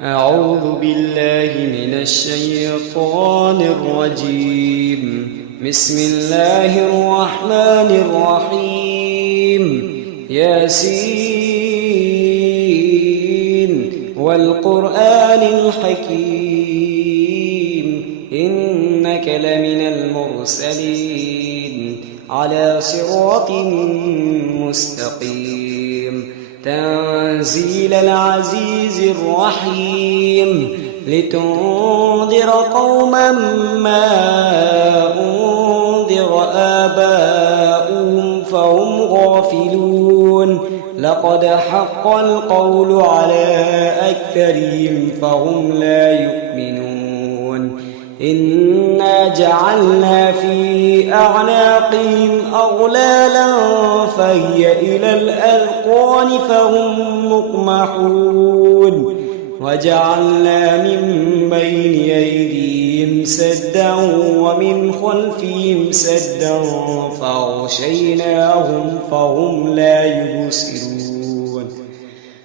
أعوذ بالله من الشيطان الرجيم. بسم الله الرحمن الرحيم. ياسين والقرآن الحكيم إنك لمن المرسلين على صراط مستقيم تنزيل العزيز الرحيم لتنذر قوما ما أنذر آباؤهم فهم غافلون لقد حق القول على أكثرهم فهم لا يؤمنون إنا جعلنا في أعناقهم أغلالا فهي إلى الأذقان فهم مقمحون وجعلنا من بين أيديهم سدا ومن خلفهم سدا فأغشيناهم فهم لا يبصرون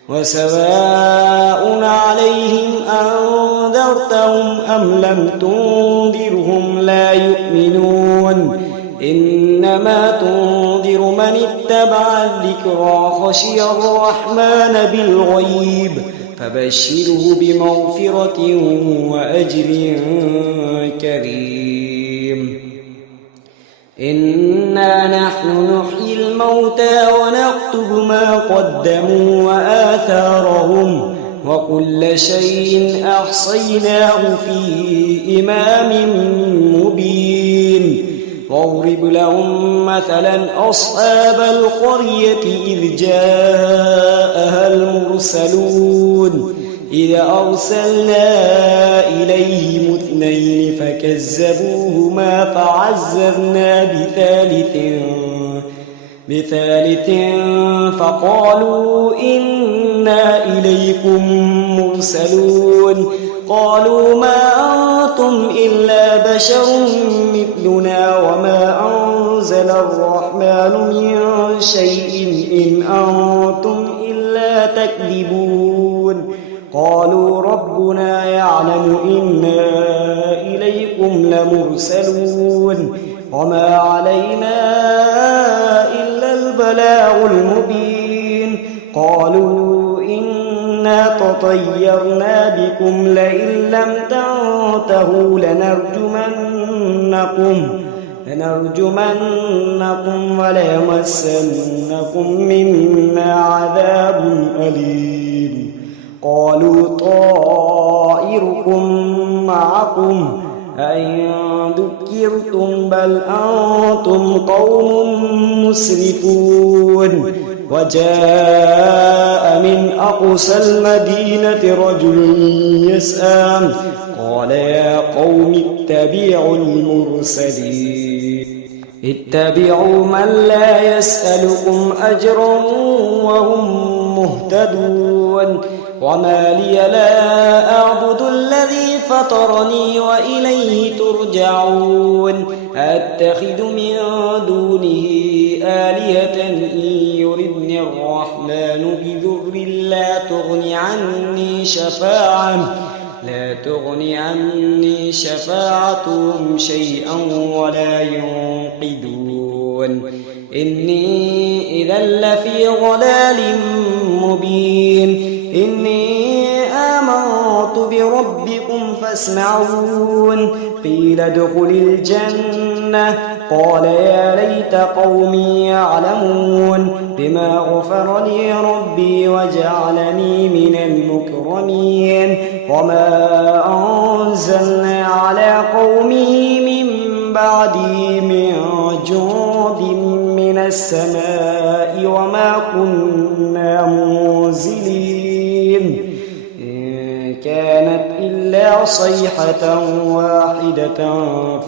وسواء عليهم أنذرتهم أم لم تنذرهم لا يؤمنون إنما تنذر من اتبع الذكرى خشي الرحمن بالغيب فبشره بمغفرة وأجر كريم إنا نحن نحيي الموتى ونكتب ما قدموا وآثارهم وكل شيء أحصيناه في إمام مبين واضرب لهم مثلا أصحاب القرية إذ جاءها المرسلون إذ أرسلنا إليهم اثنين فكذبوهما فعززنا بثالث فقالوا إنا إليكم مرسلون قالوا ما أنتم إلا بشر مثلنا وما أنزل الرحمن من شيء إن أنتم إلا تكذبون قالوا ربنا يعلم إنا إليكم لمرسلون وما علينا إلا البلاغ المبين قالوا إنا تطيرنا بكم لئن لم تنتهوا لنرجمنكم وليمسنكم منا عذاب أليم قالوا طائركم معكم أئن ذكرتم بل أنتم قوم مسرفون وجاء من أقصى المدينة رجل يسعى قال يا قوم اتبعوا المرسلين اتبعوا من لا يسألكم أجرا وهم مهتدون وما لي لا أعبد الذي فطرني وإليه ترجعون أتخذ من دونه آلهة إن يردني الرحمن بضر لا تغني عني شفاعتهم شيئا ولا ينقذون إني إذا لفي ضلال مبين إني آمنت بربكم فاسمعون قيل ادخل الجنة قال يا ليت قومي يعلمون بما غفر لي ربي وجعلني من المكرمين وما أنزلنا على قومه من بعده من جند من السماء وما كنا منزلين إن كانت إلا صيحة واحدة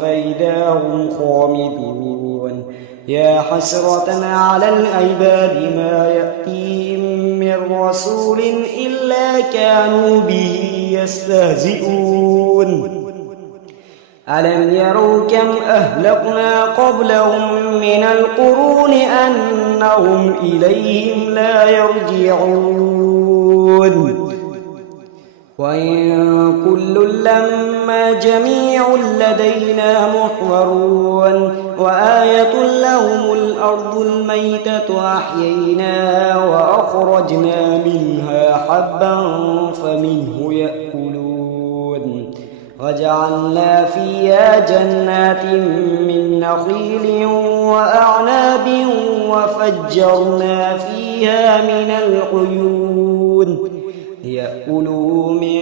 فإذا هم خامدون يا حسرة على العباد ما يأتيهم من رسول إلا كانوا به يستهزئون ألم يروا كم أهلكنا قبلهم من القرون أنهم إليهم لا يرجعون وإن كل لما جميع لدينا محضرون وآية لهم الأرض الميتة أحييناها وأخرجنا منها حبا فمنه يأكلون وجعلنا فيها جنات من نخيل وأعناب وفجرنا فيها من العيون ليأكلوا من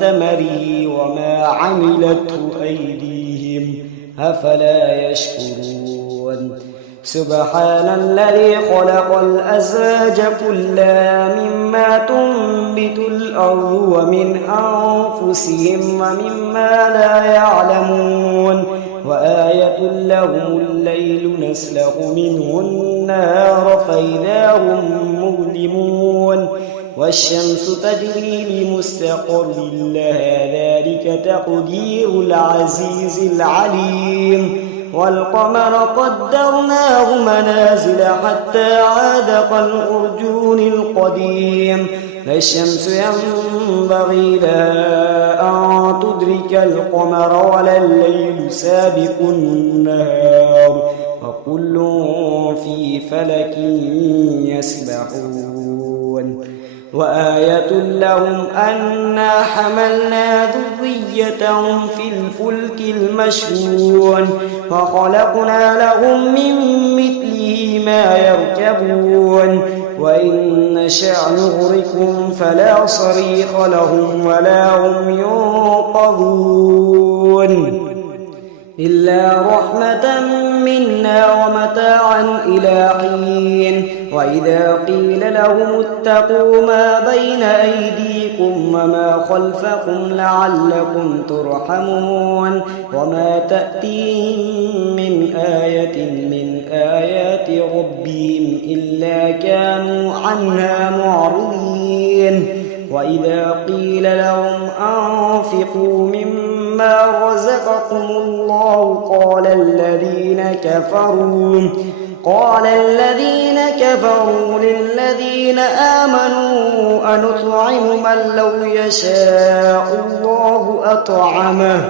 ثمره وما عملته أيديهم أفلا يشكرون سبحان الذي خلق الأزواج كلها مما تنبت الأرض ومن أنفسهم ومما لا يعلمون وآية لهم الليل نسلخ منه النهار فإذا هم مظلمون والشمس تجري لمستقر لها ذلك تقدير العزيز العليم والقمر قدرناه منازل حتى عاد كالعرجون القديم لا الشمس ينبغي لها أن تدرك القمر ولا الليل سابق النهار وكل في فلك يسبحون وآية لهم أنا حملنا ذريتهم في الفلك المشحون وخلقنا لهم من مثله ما يركبون وإن نشأ نغرقهم فلا صريخ لهم ولا هم ينقذون إلا رحمة منا ومتاعا إلى حين وإذا قيل لهم اتقوا ما بين أيديكم وما خلفكم لعلكم ترحمون وما تأتيهم من آية من آيات ربهم إلا كانوا عنها معرضين وإذا قيل لهم أنفقوا مما رزقكم الله قال الذين كفروا للذين آمنوا أنطعم من لو يشاء الله أطعمه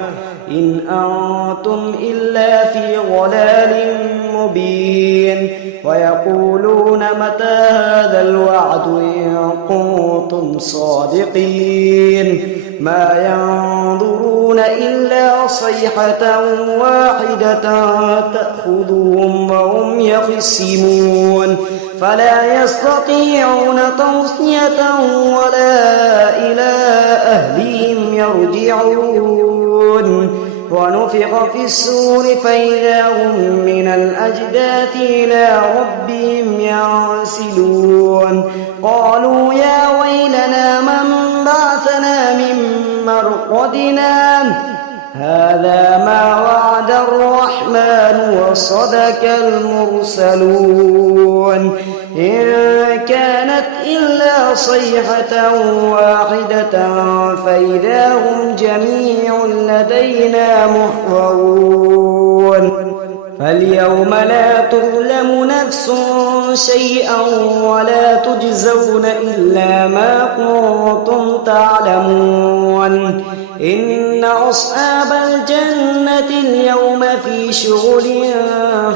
إن أنتم إلا في ضلال مبين ويقولون متى هذا الوعد إن كنتم صادقين ما ينظرون إلا صيحة واحدة تأخذهم وهم يخصمون فلا يستطيعون توصية ولا إلى أهلهم يرجعون ونفخ في الصور فإذا هم من الأجداث إلى ربهم ينسلون قالوا يا ويلنا من بعثنا من مرقدنا هذا ما وعد الرحمن وصدق المرسلون إن كانت إلا صيحة واحدة فإذا هم جميع لدينا محضرون فاليوم لا تظلم نفس شيئا ولا تجزون إلا ما كنتم تعلمون إن أصحاب الجنة اليوم في شغل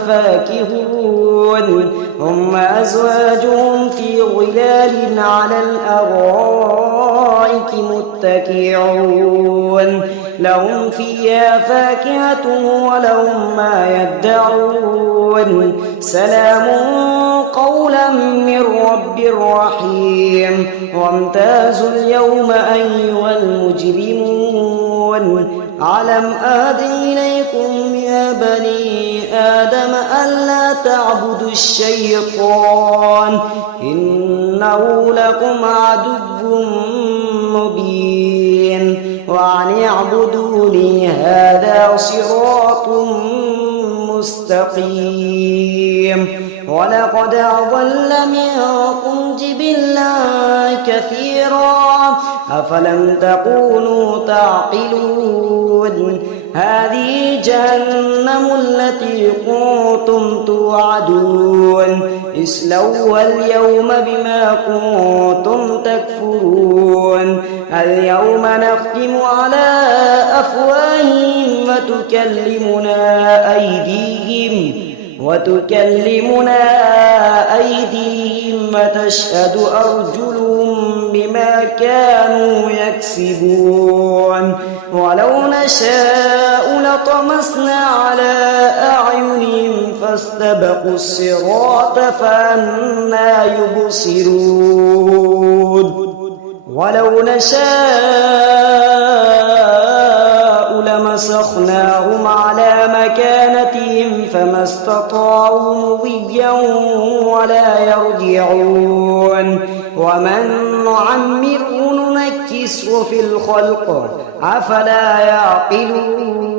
فاكهون هم أزواجهم في ظلال على الأرائك متكئون لهم فيها فاكهة ولهم ما يدعون سلام قولا من رب رحيم وامتازوا اليوم أيها المجرمون ألم أعهد إليكم يا بني آدم ألا تعبدوا الشيطان إنه لكم عدو مبين وأن اعبدوني هذا صراط مستقيم ولقد أضل منكم جبلا كثيرا أفلم تكونوا تعقلون هذه جهنم التي كنتم توعدون اصلوها اليوم بما كنتم تكفرون اليوم نختم على أفواههم وتكلمنا أيديهم وتشهد أرجلهم بما كانوا يكسبون ولو نشاء لطمسنا على أعينهم فاستبقوا الصراط فأنى يبصرون ولو نشاء لمسخناهم على مكانتهم فما استطاعوا مضيا ولا يرجعون ومن نعمره ننكسه في الخلق أفلا يعقلون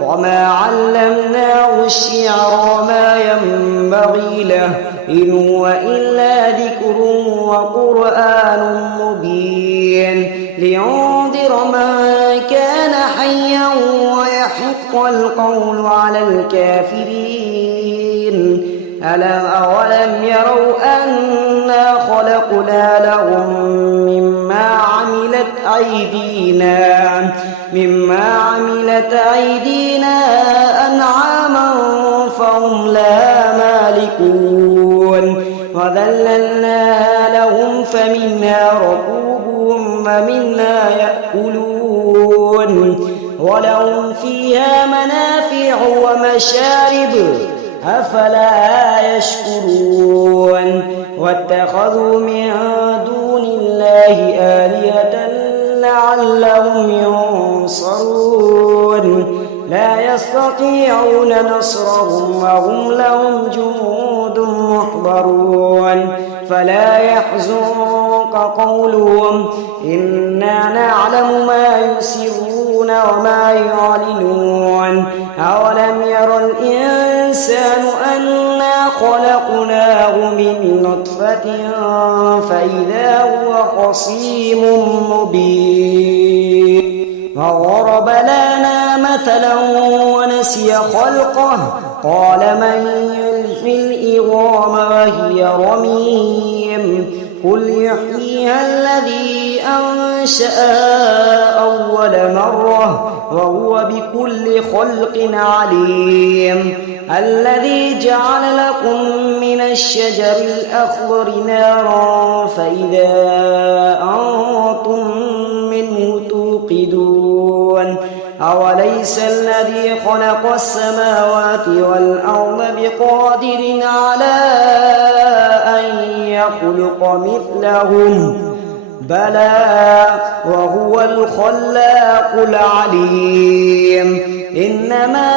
وما علمناه الشعر وما ينبغي له إن هو إلا ذكر وقرآن مبين لينذر من كان حيا ويحق القول على الكافرين أولم يروا أنا خلقنا لهم مما عملت أيدينا أنعاما فهم لها مالكون وذللناها لهم فمنها ركوبهم ومنها يأكلون ولهم فيها منافع ومشارب أفلا يشكرون واتخذوا من دون الله آلهة لعلهم ينصرون لا يستطيعون نصرهم وهم لهم جنود محضرون فلا يحزنك قولهم إنا نعلم ما يسرون وما يعلنون أولم ير الإنسان أنا خلقناه من نطفة فإذا هو خصيم مبين وضرب لنا مثلا ونسي خلقه قال من يحيي العظام وهي رميم قل يحييها الذي أنشأها أول مرة وهو بكل خلق عليم الذي جعل لكم من الشجر الأخضر نارا فإذا أنتم منه توقدون أوليس الذي خلق السماوات والأرض بقادر على أن يخلق مثلهم بلى وهو الخلاق العليم إنما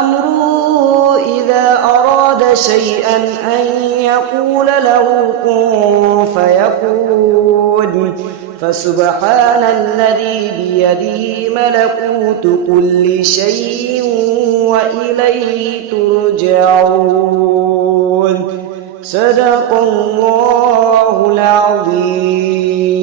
أمره إذا أراد شيئا أن يقول له كن فيكون فسبحان الذي بيده ملكوت كل شيء وإليه ترجعون صدق الله العظيم.